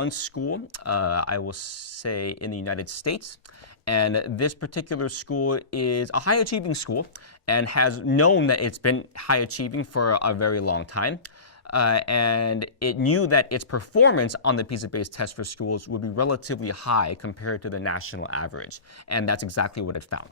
one school, I will say in the United States, and this particular school is a high-achieving school and has known that it's been high-achieving for a very long time. And it knew that its performance on the PISA-based test for schools would be relatively high compared to the national average. And that's exactly what it found.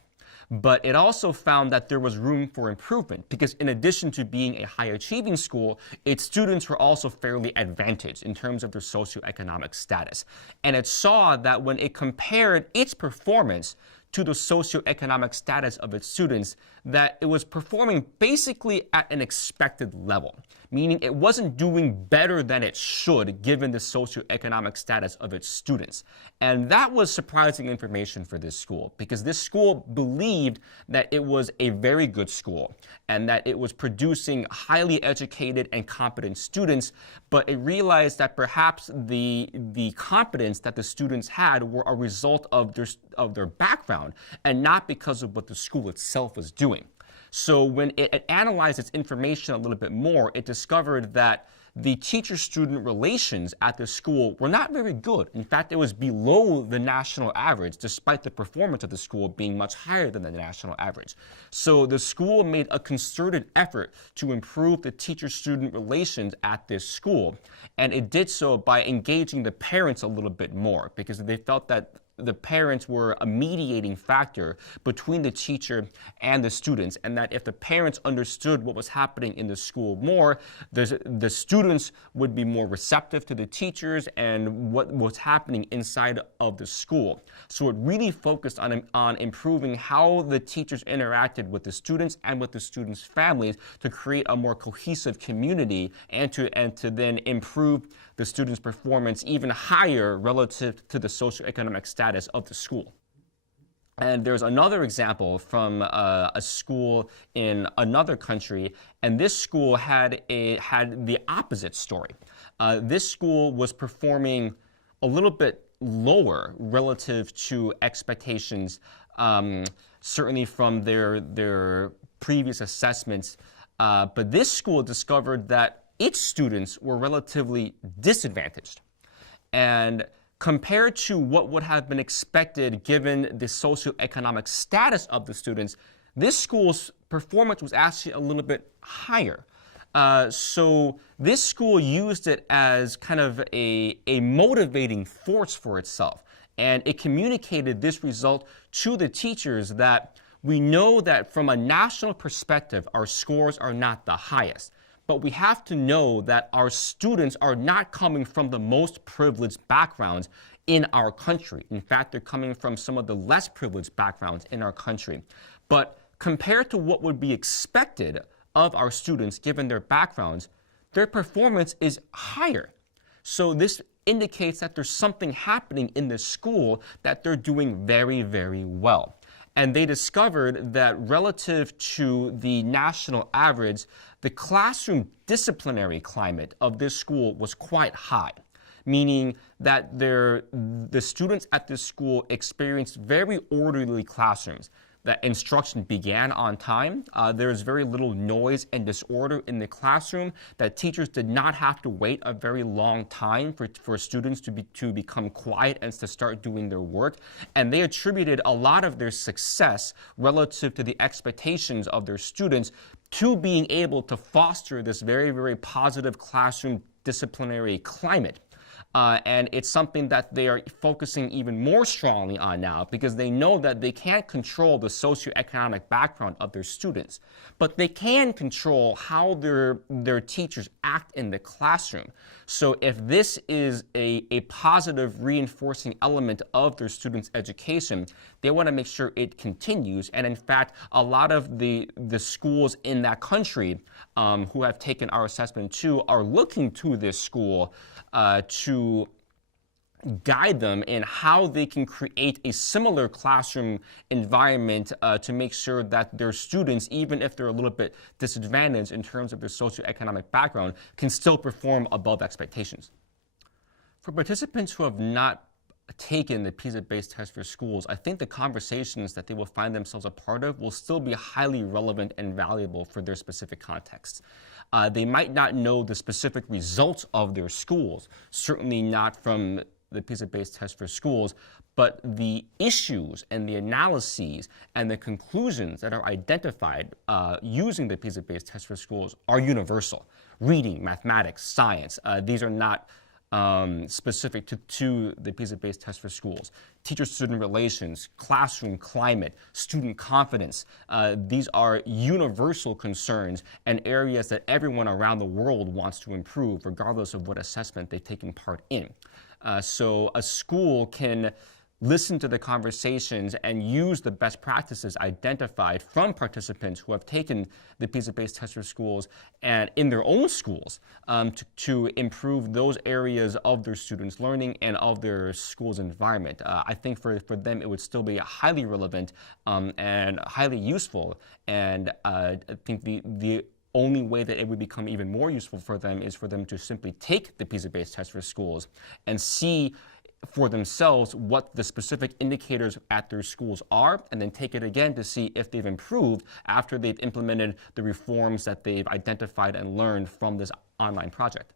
But it also found that there was room for improvement because in addition to being a high-achieving school, its students were also fairly advantaged in terms of their socioeconomic status. And it saw that when it compared its performance to the socioeconomic status of its students, that it was performing basically at an expected level, meaning it wasn't doing better than it should given the socioeconomic status of its students. And that was surprising information for this school because this school believed that it was a very good school and that it was producing highly educated and competent students, but it realized that perhaps the competence that the students had were a result of their background and not because of what the school itself was doing. So when it analyzed its information a little bit more, it discovered that the teacher-student relations at the school were not very good. In fact, it was below the national average, despite the performance of the school being much higher than the national average. So the school made a concerted effort to improve the teacher-student relations at this school. And it did so by engaging the parents a little bit more because they felt that the parents were a mediating factor between the teacher and the students, and that if the parents understood what was happening in the school more, the students would be more receptive to the teachers and what was happening inside of the school. So it really focused on improving how the teachers interacted with the students and with the students' families to create a more cohesive community and to then improve the students' performance even higher relative to the socioeconomic status of the school. And there's another example from a school in another country, and this school had the opposite story. This school was performing a little bit lower relative to expectations, certainly from their previous assessments. But this school discovered that its students were relatively disadvantaged. And compared to what would have been expected given the socioeconomic status of the students, this school's performance was actually a little bit higher. So this school used it as kind of a motivating force for itself. And it communicated this result to the teachers that we know that from a national perspective, our scores are not the highest. But we have to know that our students are not coming from the most privileged backgrounds in our country. In fact, they're coming from some of the less privileged backgrounds in our country. But compared to what would be expected of our students, given their backgrounds, their performance is higher. So this indicates that there's something happening in the school that they're doing very, very well. And they discovered that relative to the national average, the classroom disciplinary climate of this school was quite high, meaning that the students at this school experienced very orderly classrooms. That instruction began on time. There was very little noise and disorder in the classroom. That teachers did not have to wait a very long time for students to become quiet and to start doing their work. And they attributed a lot of their success relative to the expectations of their students to being able to foster this very, very positive classroom disciplinary climate. And it's something that they are focusing even more strongly on now because they know that they can't control the socioeconomic background of their students, but they can control how their teachers act in the classroom. So if this is a positive reinforcing element of their students' education, they want to make sure it continues. And in fact, a lot of the schools in that country who have taken our assessment too are looking to this school to guide them in how they can create a similar classroom environment to make sure that their students, even if they're a little bit disadvantaged in terms of their socioeconomic background, can still perform above expectations. For participants who have not taken the PISA-based test for schools, I think the conversations that they will find themselves a part of will still be highly relevant and valuable for their specific context. They might not know the specific results of their schools, certainly not from the PISA-based test for schools, but the issues and the analyses and the conclusions that are identified using the PISA-based test for schools are universal. Reading, mathematics, science, these are not specific to the PISA-based test for schools. Teacher-student relations, classroom climate, student confidence, these are universal concerns and areas that everyone around the world wants to improve regardless of what assessment they've taken part in. So a school can listen to the conversations and use the best practices identified from participants who have taken the PISA-based test for schools and in their own schools to improve those areas of their students' learning and of their school's environment. I think for them it would still be highly relevant and highly useful, and I think the only way that it would become even more useful for them is for them to simply take the PISA-based test for schools and see for themselves what the specific indicators at their schools are, and then take it again to see if they've improved after they've implemented the reforms that they've identified and learned from this online project.